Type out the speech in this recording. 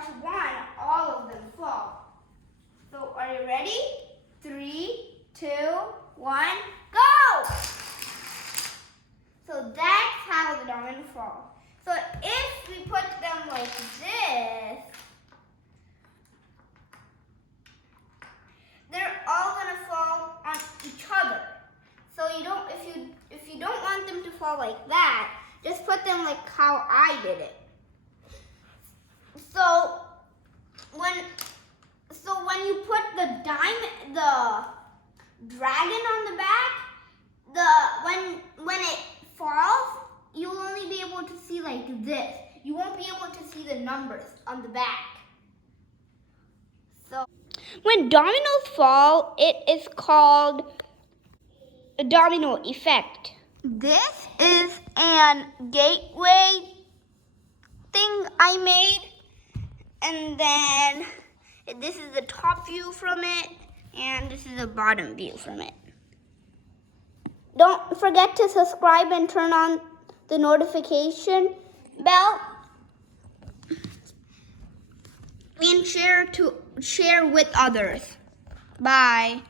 touch one, all of them fall. So are you ready? 3, 2, 1, go! So that's how the dominoes fall. So if we put them like this, they're all gonna fall on each other. So if you don't want them to fall like that, just put them like how I did it. So when you put the dragon on the back, when it falls, you'll only be able to see like this. You won't be able to see the numbers on the back. So when dominoes fall, it is called a domino effect. This is an gateway thing I made, and then this is the top view from it, and this is the bottom view from it. Don't forget to subscribe and turn on the notification bell, and share with others. Bye.